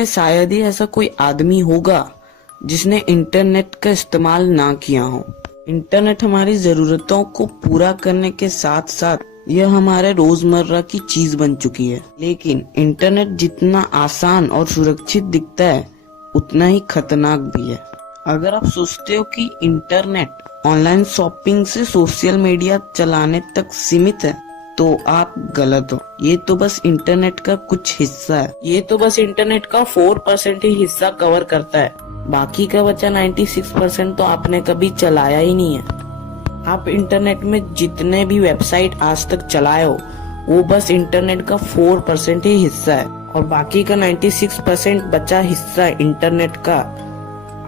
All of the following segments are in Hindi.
में शायद ही ऐसा कोई आदमी होगा जिसने इंटरनेट का इस्तेमाल ना किया हो। इंटरनेट हमारी जरूरतों को पूरा करने के साथ साथ यह हमारे रोजमर्रा की चीज बन चुकी है। लेकिन इंटरनेट जितना आसान और सुरक्षित दिखता है उतना ही खतरनाक भी है। अगर आप सोचते हो कि इंटरनेट ऑनलाइन शॉपिंग से सोशल मीडिया चलाने तक सीमित है तो आप गलत हो। ये तो बस इंटरनेट का कुछ हिस्सा है। ये तो बस इंटरनेट का 4% ही हिस्सा कवर करता है। बाकी का बचा 96% तो आपने कभी चलाया ही नहीं है। आप इंटरनेट में जितने भी वेबसाइट आज तक चलाए हो वो बस इंटरनेट का 4% ही हिस्सा है और बाकी का 96% बचा हिस्सा इंटरनेट का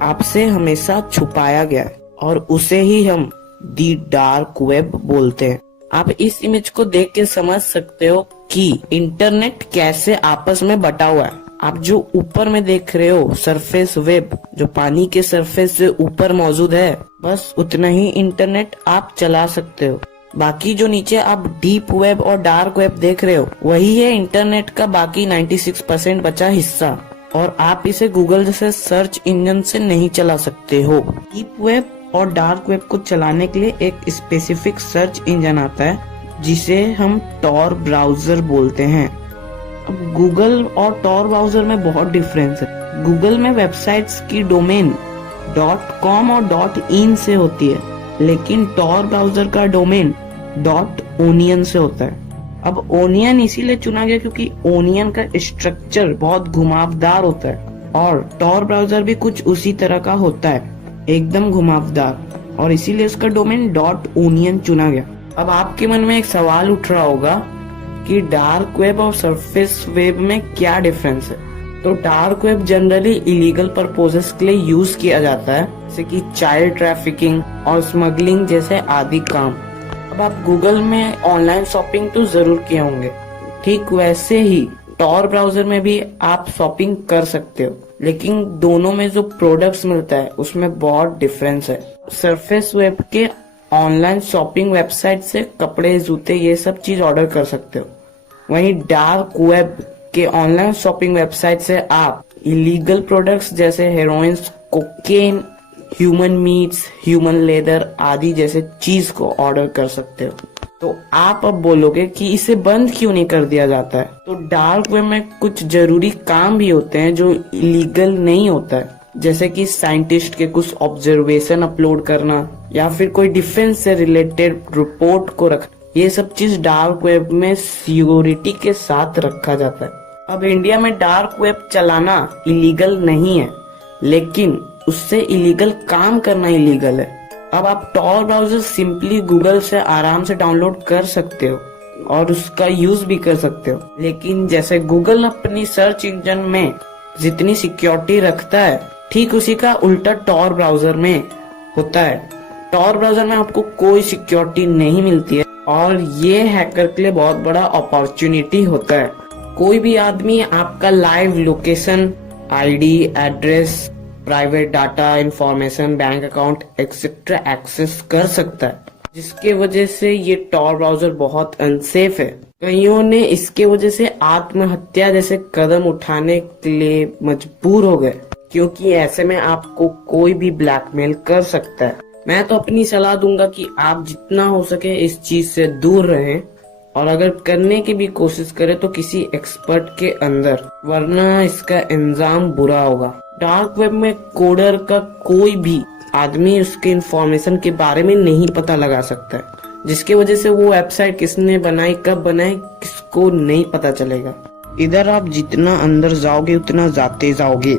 आपसे हमेशा छुपाया गया है और उसे ही हम दी डार्क वेब बोलते हैं। आप इस इमेज को देख के समझ सकते हो कि इंटरनेट कैसे आपस में बटा हुआ है। आप जो ऊपर में देख रहे हो सरफेस वेब, जो पानी के सरफेस से ऊपर मौजूद है, बस उतना ही इंटरनेट आप चला सकते हो। बाकी जो नीचे आप डीप वेब और डार्क वेब देख रहे हो वही है इंटरनेट का बाकी 96% बचा हिस्सा और आप इसे गूगल जैसे सर्च इंजन से नहीं चला सकते हो। डीप वेब और डार्क वेब को चलाने के लिए एक स्पेसिफिक सर्च इंजन आता है जिसे हम टॉर ब्राउजर बोलते हैं। अब गूगल और टॉर ब्राउजर में बहुत डिफरेंस है। गूगल में वेबसाइट्स की डोमेन .com और .in से होती है, लेकिन टॉर ब्राउजर का डोमेन .onion से होता है। अब ओनियन इसीलिए चुना गया क्योंकि ओनियन का स्ट्रक्चर बहुत घुमावदार होता है और टॉर ब्राउजर भी कुछ उसी तरह का होता है, एकदम घुमावदार, और इसीलिए उसका डोमेन .onion चुना गया। अब आपके मन में एक सवाल उठ रहा होगा कि डार्क वेब और सरफेस वेब में क्या डिफरेंस है। तो dark web generally illegal purposes के लिए यूज किया जाता है, जैसे कि चाइल्ड ट्रैफिकिंग और स्मगलिंग जैसे आदि काम। अब आप गूगल में ऑनलाइन शॉपिंग तो जरूर किए होंगे, ठीक वैसे ही टॉर ब्राउजर में भी आप शॉपिंग कर सकते हो, लेकिन दोनों में जो प्रोडक्ट्स मिलता है उसमें बहुत डिफरेंस है। सरफेस वेब के ऑनलाइन शॉपिंग वेबसाइट से कपड़े, जूते, ये सब चीज ऑर्डर कर सकते हो। वहीं डार्क वेब के ऑनलाइन शॉपिंग वेबसाइट से आप इलीगल प्रोडक्ट्स जैसे heroin, cocaine, human meets, human leather आदि जैसे चीज को ऑर्डर कर सकते हो। तो आप अब बोलोगे कि इसे बंद क्यों नहीं कर दिया जाता है। तो डार्क वेब में कुछ जरूरी काम भी होते हैं जो इलीगल नहीं होता है, जैसे कि साइंटिस्ट के कुछ ऑब्जर्वेशन अपलोड करना या फिर कोई डिफेंस से रिलेटेड रिपोर्ट को रखना। ये सब चीज डार्क वेब में सिक्योरिटी के साथ रखा जाता है। अब इंडिया में डार्क वेब चलाना इलीगल नहीं है, लेकिन उससे इलीगल काम करना इलीगल है। अब आप टॉर ब्राउजर सिंपली गूगल से आराम से डाउनलोड कर सकते हो और उसका यूज भी कर सकते हो, लेकिन जैसे गूगल अपनी सर्च इंजन में जितनी सिक्योरिटी रखता है ठीक उसी का उल्टा टॉर ब्राउजर में होता है। टॉर ब्राउजर में आपको कोई सिक्योरिटी नहीं मिलती है और ये हैकर के लिए बहुत बड़ा अपॉर्चुनिटी होता है। कोई भी आदमी आपका live location, ID, address, private data, information, bank account etcetera access कर सकता है, जिसके वजह से ये टॉर ब्राउजर बहुत अनसेफ है। कईयों ने इसके वजह से आत्महत्या जैसे कदम उठाने के लिए मजबूर हो गए, क्योंकि ऐसे में आपको कोई भी ब्लैकमेल कर सकता है। मैं तो अपनी सलाह दूंगा कि आप जितना हो सके इस चीज से दूर रहें और अगर करने की भी कोशिश करें तो किसी एक्सपर्ट के अंदर, वरना इसका इंजाम बुरा होगा। डार्क वेब में कोडर का कोई भी आदमी उसके इंफॉर्मेशन के बारे में नहीं पता लगा सकता है, जिसकी वजह से वो वेबसाइट किसने बनाई, कब बनाई, किसको नहीं पता चलेगा। इधर आप जितना अंदर जाओगे उतना जाते जाओगे।